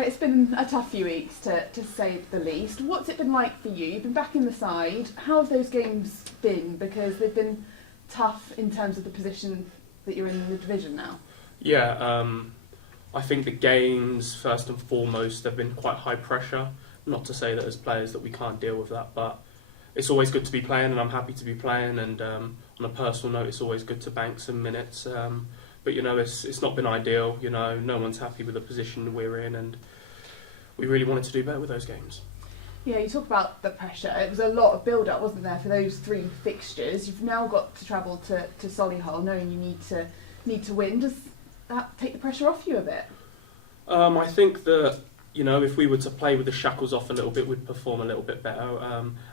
it's been a tough few weeks to say the least. What's it been like for you? You've been back in the side. How have those games been? Because they've been tough in terms of the position that you're in the division now. Yeah, I think the games, first and foremost, have been quite high pressure. Not to say that as players that we can't deal with that, but it's always good to be playing, and I'm happy to be playing. And on a personal note, it's always good to bank some minutes. But it's not been ideal. No one's happy with the position we're in, and we really wanted to do better with those games. Yeah, you talk about the pressure. It was a lot of build-up, wasn't there, for those 3 fixtures? You've now got to travel to Solihull, knowing you need to win. Does that take the pressure off you a bit? I think that if we were to play with the shackles off a little bit, we'd perform a little bit better.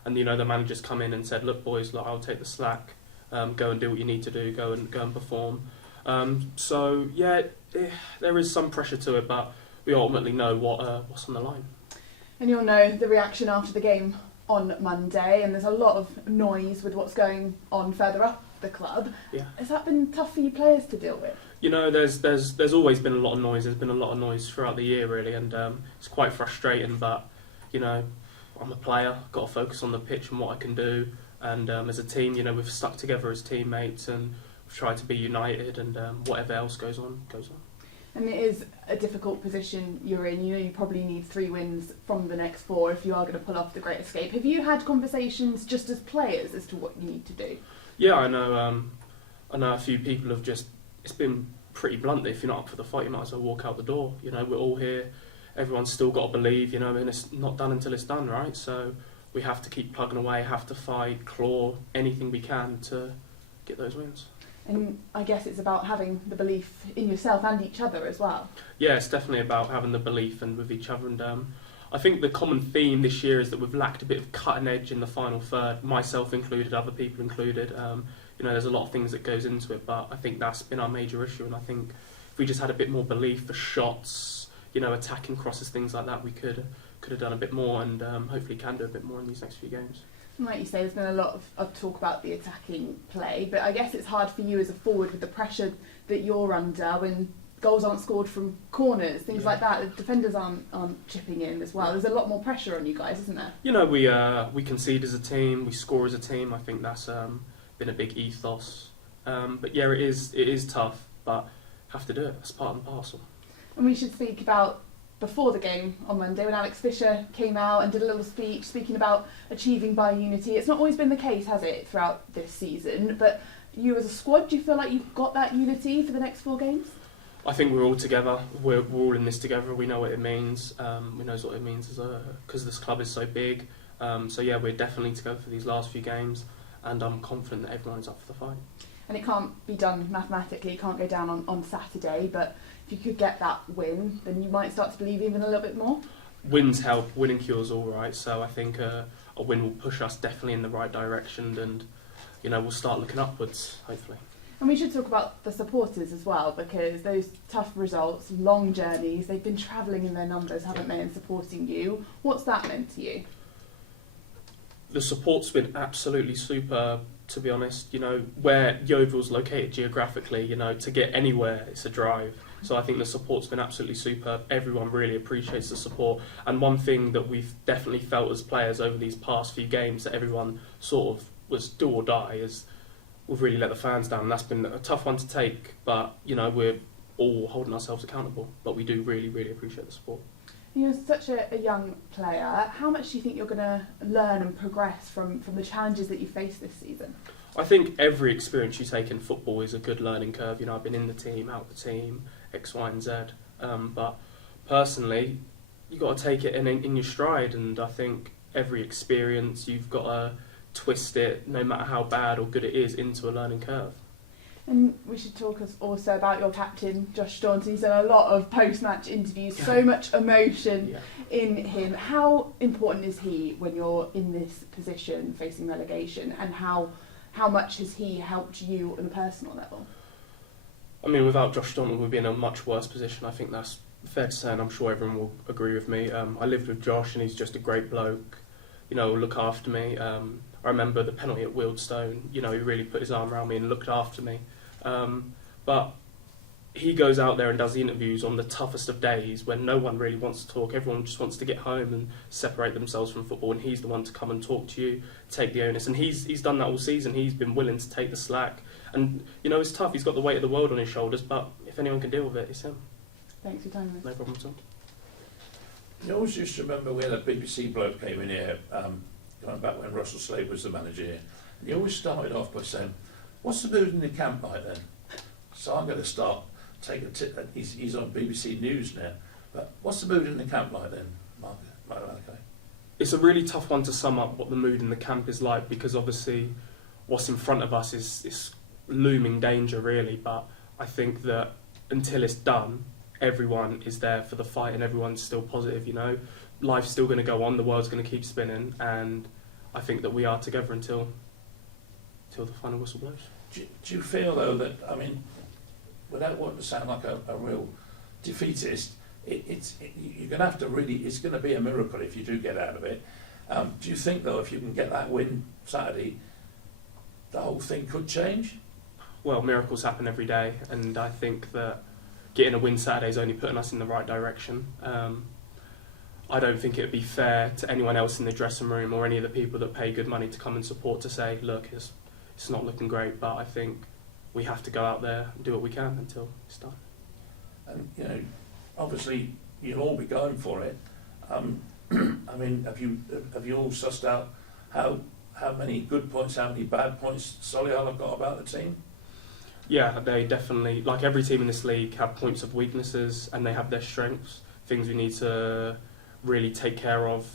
And the manager's come in and said, "Look, boys, I'll take the slack. Go and do what you need to do. Go and perform." So yeah, there is some pressure to it, but we ultimately know what's on the line. And you'll know the reaction after the game on Monday, and there's a lot of noise with what's going on further up the club. Yeah. Has that been tough for you players to deal with? There's always been a lot of noise. There's been a lot of noise throughout the year, really, and it's quite frustrating. But I'm a player. I've got to focus on the pitch and what I can do. And as a team, we've stuck together as teammates, and we've tried to be united. And whatever else goes on, goes on. And it is a difficult position you're in. You probably need 3 wins from the next 4 if you are going to pull off the Great Escape. Have you had conversations just as players as to what you need to do? Yeah, I know a few people have just. It's been pretty blunt that if you're not up for the fight, you might as well walk out the door. We're all here. Everyone's still got to believe. And it's not done until it's done, right? So we have to keep plugging away, have to fight, claw anything we can to get those wins. And I guess it's about having the belief in yourself and each other as well. Yeah, it's definitely about having the belief and with each other. And I think the common theme this year is that we've lacked a bit of cutting edge in the final third, myself included, other people included. There's a lot of things that goes into it, but I think that's been our major issue. And I think if we just had a bit more belief for shots, attacking crosses, things like that, we could have done a bit more, and hopefully can do a bit more in these next few games. Like you say, there's been a lot of talk about the attacking play, but I guess it's hard for you as a forward with the pressure that you're under when goals aren't scored from corners, things like that. The defenders aren't chipping in as well. There's a lot more pressure on you guys, isn't there? We concede as a team, we score as a team. I think that's been a big ethos. But yeah, it is tough, but have to do it. That's part and parcel. And we should speak about before the game on Monday when Alex Fisher came out and did a little speech speaking about achieving by unity. It's not always been the case, has it, throughout this season? But you as a squad, do you feel like you've got that unity for the next 4 games? I think we're all together. We're all in this together. We know what it means. We know what it means because this club is so big. So yeah, we're definitely together for these last few games, and I'm confident that everyone's up for the fight. And it can't be done mathematically. You can't go down on Saturday, but if you could get that win, then you might start to believe even a little bit more. Wins help. Winning cures all, right? So I think a win will push us definitely in the right direction, and we'll start looking upwards, hopefully. And we should talk about the supporters as well, because those tough results, long journeys, they've been travelling in their numbers, haven't they, and supporting you. What's that meant to you? The support's been absolutely superb, to be honest. Where Yeovil's located geographically, to get anywhere, it's a drive. So I think the support's been absolutely superb. Everyone really appreciates the support. And one thing that we've definitely felt as players over these past few games that everyone sort of was do or die is we've really let the fans down. And that's been a tough one to take, but we're all holding ourselves accountable. But we do really, really appreciate the support. You're such a young player. How much do you think you're going to learn and progress from the challenges that you face this season? I think every experience you take in football is a good learning curve. I've been in the team, out the team, X, Y and Z. But personally, you've got to take it in your stride. And I think every experience, you've got to twist it, no matter how bad or good it is, into a learning curve. And we should talk also about your captain, Josh Staunton. He's done a lot of post-match interviews, so much emotion in him. How important is he when you're in this position facing relegation, and how much has he helped you on a personal level? I mean, without Josh Staunton, we'd be in a much worse position. I think that's fair to say, and I'm sure everyone will agree with me. I lived with Josh, and he's just a great bloke. Will look after me. I remember the penalty at Wealdstone. He really put his arm around me and looked after me. But he goes out there and does the interviews on the toughest of days when no one really wants to talk. Everyone just wants to get home and separate themselves from football, and he's the one to come and talk to you, take the onus. And he's done that all season. He's been willing to take the slack. And, you know, it's tough. He's got the weight of the world on his shoulders, but if anyone can deal with it, it's him. Thanks for your time. No problem at all. You always used to remember we had a BBC bloke came in here, going back when Russell Slade was the manager here, and he always started off by saying, "What's the mood in the camp like then?" So I'm going to start taking a tip. He's on BBC News now, but what's the mood in the camp like then, Malachi? It's a really tough one to sum up what the mood in the camp is like, because obviously what's in front of us is looming danger, really. But I think that until it's done, everyone is there for the fight and everyone's still positive, you know. Life's still going to go on, the world's going to keep spinning, and I think that we are together until the final whistle blows. Do you feel, though, that, I mean, without wanting to sound like a real defeatist, you're going to have to really, it's going to be a miracle if you do get out of it. Do you think, though, if you can get that win Saturday, the whole thing could change? Well, miracles happen every day, and I think that getting a win Saturday is only putting us in the right direction. I don't think it would be fair to anyone else in the dressing room or any of the people that pay good money to come and support to say, look, it's not looking great, but I think we have to go out there and do what we can until it's done. And, you know, obviously you'll all be going for it. I mean, have you all sussed out how many good points, how many bad points Solihull have got about the team? Yeah, they definitely, like every team in this league, have points of weaknesses and they have their strengths, things we need to really take care of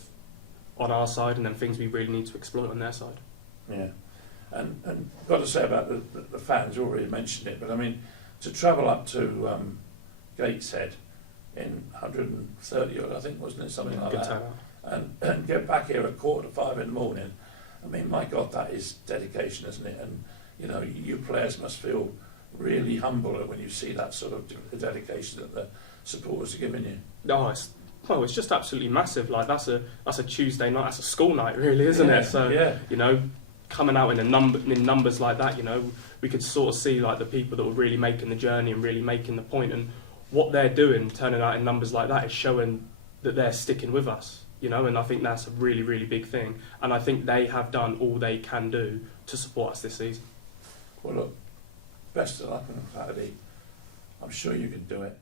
on our side, and then things we really need to exploit on their side. Yeah. And got to say about the fans, you already mentioned it, but I mean, to travel up to Gateshead in 130 odd, I think, wasn't it, something like that, and get back here at 4:45 in the morning, I mean, my God, that is dedication, isn't it? And, you know, you players must feel really humble when you see that sort of dedication that the supporters are giving you. Oh, it's just absolutely massive. Like, that's a Tuesday night, that's a school night, really, isn't it? So, you know, coming out in numbers like that, you know, we could sort of see like the people that were really making the journey and really making the point, and what they're doing, turning out in numbers like that, is showing that they're sticking with us, you know, and I think that's a really, really big thing. And I think they have done all they can do to support us this season. Well, look, best of luck on Saturday. I'm sure you can do it.